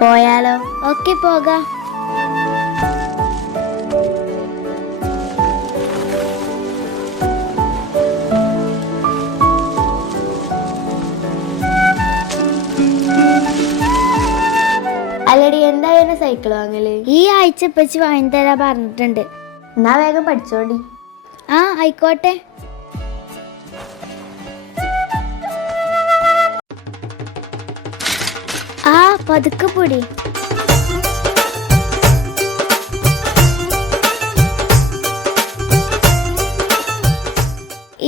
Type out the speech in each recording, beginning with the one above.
പോയാലോ? ഓക്കെ, പോകാം. അല്ലടി, എന്തായാലും സൈക്കിൾ വാങ്ങല്? ഈ ആഴ്ച ഇപ്പച്ചി വാങ്ങി തരാ പറഞ്ഞിട്ടുണ്ട്. എന്നാ വേഗം പഠിച്ചോണ്ടി. ആ, ആയിക്കോട്ടെ. ആ, പതുക്കെ പൊടി.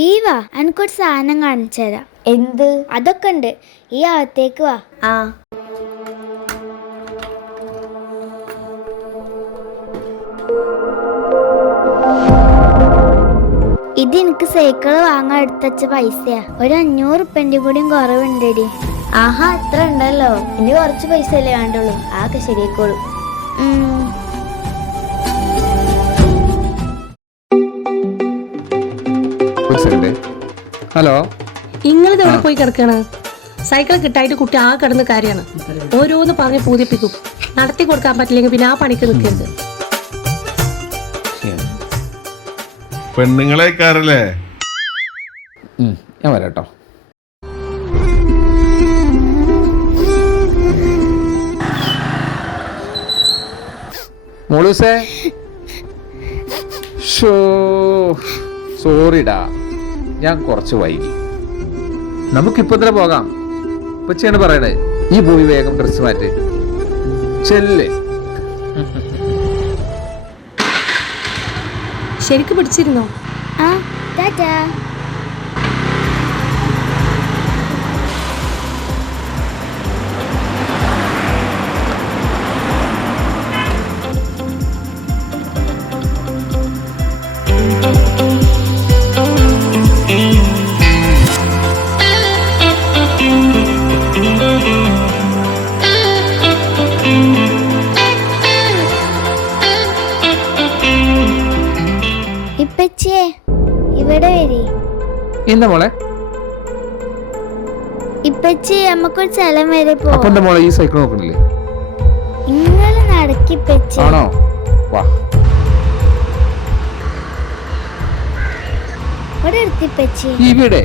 ഈ വാ, എനിക്കൊരു സാധനം കാണിച്ചു തരാം. എന്ത്? അതൊക്കെ ഉണ്ട്, ഈ അകത്തേക്ക് വാ. ആ, ഇത് എനിക്ക് സൈക്കിള് വാങ്ങാൻ എടുത്തച്ച പൈസയാ. ഒരു 500 ഉറുപ്പ്യന്റെ കൂടിയും കുറവുണ്ടടി. ആഹാ, അത്ര ഉണ്ടല്ലോ. ഇനി കുറച്ച് പൈസ അല്ലേ വേണ്ടുള്ളൂ, ആക്കെ ശരിയായിക്കോളൂ. ഹലോ, ഇങ്ങളിത് എവിടെ പോയി കിടക്കാണ്? സൈക്കിൾ കിട്ടായിട്ട് കുട്ടി ആ കിടന്ന കാര്യമാണ്. ഓരോന്ന് പറഞ്ഞ് പൂതിപ്പിക്കും. നടത്തി കൊടുക്കാൻ പറ്റില്ലെങ്കിൽ പിന്നെ ആ പണിക്ക് നിൽക്കരുത്. പെണ്ണുങ്ങളെക്കാരല്ലേ? ഞാൻ വരാട്ടോ. മോളൂസേ, സോറിടാ, ഞാൻ കുറച്ച് വൈകി. നമുക്കിപ്പോ തന്നെ പോകാം. പച്ചയാണ് പറയണേ, ഈ പോയി വേഗം ഡ്രസ് മാറ്റ്. ചെല്ലേ. ശരിക്കും പിടിച്ചിരുന്നോ? ആ, ടാറ്റാ. ഇപ്പച്ചിയെ, ഇവിടെ വരി. എന്താ മോളെ? ഇപ്പച്ചി, നമുക്കൊരു സ്ഥലം വരെ പോവാം. മോളെ ഈ സൈക്കിൾ നോക്കണില്ലേ? ഇങ്ങനെ നടക്കിപ്പച്ചി. ആണോ? വാ. ഇവിടെ എടുത്തിപ്പച്ചി. ഇവിടെ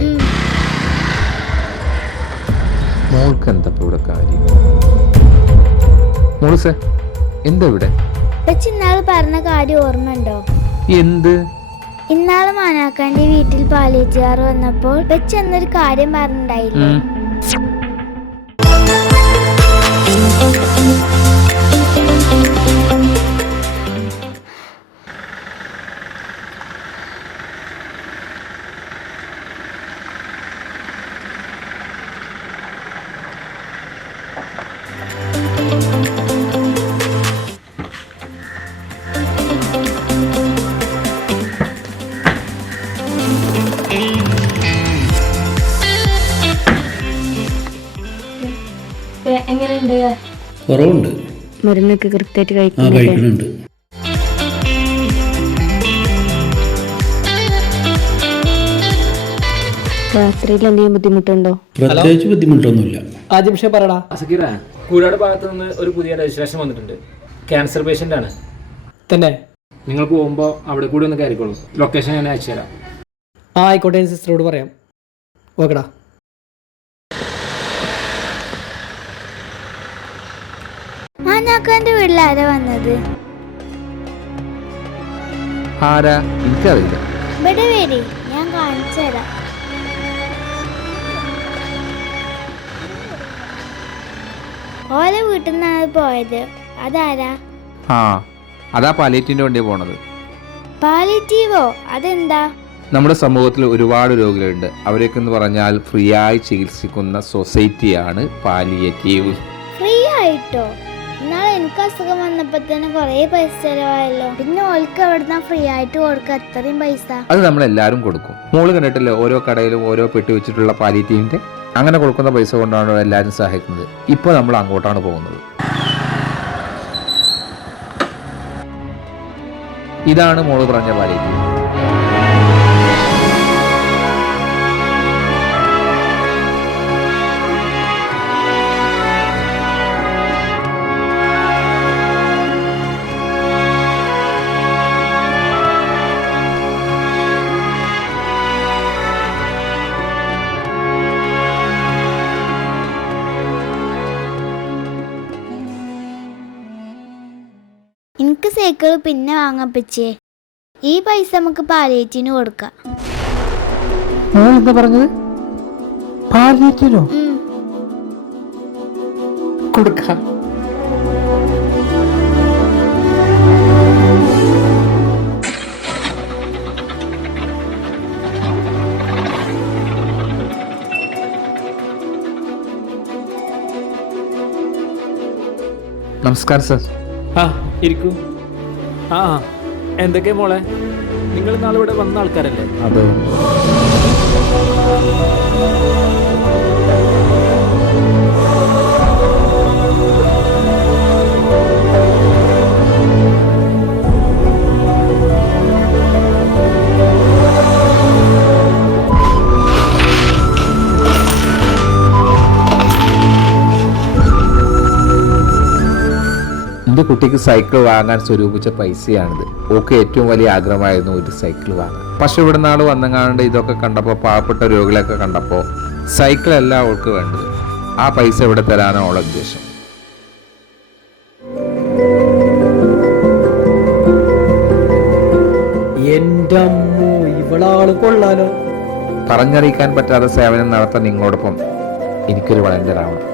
മോൾക്ക് എന്താ ഇവിടെ കാര്യം? മോളൂസേ, എന്താ ഇവിടെ? ഇപ്പച്ചി ഇന്നാള് പറഞ്ഞ കാര്യം ഓർമ്മയുണ്ടോ? എന്ത്? ഇന്നാള് മാനാക്കാന്റെ വീട്ടിൽ പാലിയേറ്റീവ് വന്നപ്പോൾ ഇപ്പച്ചി എന്നൊരു കാര്യം പറഞ്ഞിട്ടുണ്ടായില്ലേ? എങ്ങനെയുണ്ട്? കുറവുണ്ട്. മരുന്നൊക്കെ കൃത്യമായിട്ട് കഴിക്കുന്നുണ്ട്. രാത്രിയിൽ എന്തെങ്കിലും ബുദ്ധിമുട്ടുണ്ടോ? പ്രത്യേകിച്ച് ബുദ്ധിമുട്ടൊന്നുമില്ല. ആദ്യം പറടാ. സക്കീറ, കൂടാട് ഭാഗത്ത് നിന്ന് ഒരു പുതിയ രജിസ്ട്രേഷൻ വന്നിട്ടുണ്ട്. ക്യാൻസർ പേഷ്യന്റ് ആണ്. തന്നെ നിങ്ങൾ പോകുമ്പോൾ അവിടെ കൂടി ഒന്ന് കയറിക്കോളൂ. ലൊക്കേഷൻ ഞാൻ അയച്ചു തരാം. ആയിക്കോട്ടെ, സിസ്റ്ററോട് പറയാം. ഓക്കെടാ. മാനാക്കാന്റെ വീട്ടിൽ ആരാ വന്നത്? ആരാ? എനിക്കറിയില്ല. ഇവിടെ വരി, ഞാൻ കാണിച്ചു തരാം. ഓലെ വീട്ടിൽ നിന്നാണ് പോയത്. അതാരാ? ആ, അതാ പാലിയേറ്റീവിന്റെ വണ്ടിയാ പോണത്. പാലിയേറ്റീവോ? അതെന്താ? നമ്മുടെ സമൂഹത്തിൽ ഒരുപാട് രോഗികളുണ്ട്. അവരൊക്കെ എന്ന് പറഞ്ഞാൽ ഫ്രീ ആയി ചികിത്സിക്കുന്ന സൊസൈറ്റിയാണ് പാലിയേറ്റീവ്. ഫ്രീ ആയിട്ടോ? എന്നാൽ എനിക്ക് അസുഖം വന്നപ്പോ തന്നെ കൊറേ പൈസ ചെലവായല്ലോ. പിന്നെ ഓൾക്ക് എവിടുന്ന ഫ്രീ ആയിട്ട് കൊടുക്കുക അത്രയും പൈസ? അത് നമ്മളെല്ലാരും കൊടുക്കും. മോള് കണ്ടിട്ടില്ലേ ഓരോ കടയിലും ഓരോ പെട്ടി വെച്ചിട്ടുള്ള പാലിയേറ്റീവിന്റെ? അങ്ങനെ കൊടുക്കുന്ന പൈസ കൊണ്ടാണ് എല്ലാവരും സഹായിക്കുന്നത്. ഇപ്പൊ നമ്മൾ അങ്ങോട്ടാണ് പോകുന്നത്. ഇതാണ് മോള് പറഞ്ഞ പാലിയേറ്റീവ്. എനിക്ക് സൈക്കിൾ പിന്നെ വാങ്ങപ്പിച്ചേ. ഈ പൈസ നമുക്ക് പാലിയേറ്റീവിന് കൊടുക്കാം. എന്താ പറഞ്ഞത്? പാലിയേറ്റീവിനോ? കൊടുക്കാം. നമസ്കാരം സർ. ആ ഇരിക്കൂ. ആ എന്തൊക്കെയാ മോളെ, നിങ്ങൾ നാളെ ഇവിടെ വന്ന ആൾക്കാരല്ലേ? അതെ. എൻ്റെ കുട്ടിക്ക് സൈക്കിൾ വാങ്ങാൻ സ്വരൂപിച്ച പൈസയാണിത്. ഓക്ക് ഏറ്റവും വലിയ ആഗ്രഹമായിരുന്നു ഒരു സൈക്കിൾ വാങ്ങാൻ. പക്ഷെ ഇവിടെ നാൾ വന്നെങ്ങാണ്ട് ഇതൊക്കെ കണ്ടപ്പോൾ, പാവപ്പെട്ട രോഗികളൊക്കെ കണ്ടപ്പോൾ സൈക്കിളല്ല അവൾക്ക് വേണ്ടത്. ആ പൈസ ഇവിടെ തരാനോ അവളുടെ ഉദ്ദേശം. എന്റെ അമ്മോ, ഇവളാള് കൊള്ളാലോ. പറഞ്ഞറിയിക്കാൻ പറ്റാത്ത സേവനം നടത്താൻ നിങ്ങളോടൊപ്പം എനിക്കൊരു വളണ്ടിയർ ആവണം.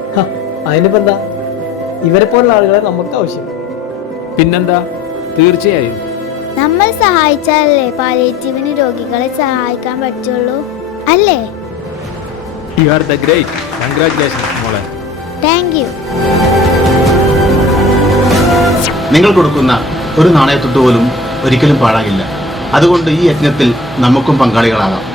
അതിനിപ്പോ എന്താ, ഇവരെ പോലുള്ള ആളുകളെ നമുക്ക് ആവശ്യം. പിന്നെന്താ, തീർച്ചയായും. നമ്മൾ സഹായിച്ചാലല്ലേ പാലിയേറ്റീവിന് രോഗികളെ സഹായിക്കാൻ പറ്റുള്ളൂ, അല്ലേ? You are the great. Congratulations മോളെ. Thank you. നിങ്ങൾ കൊടുക്കുന്ന ഒരു നാണയത്തുട്ട് പോലും ഒരിക്കലും പാഴാകില്ല. അതുകൊണ്ട് ഈ യജ്ഞത്തിൽ നമുക്കും പങ്കാളികളാകാം.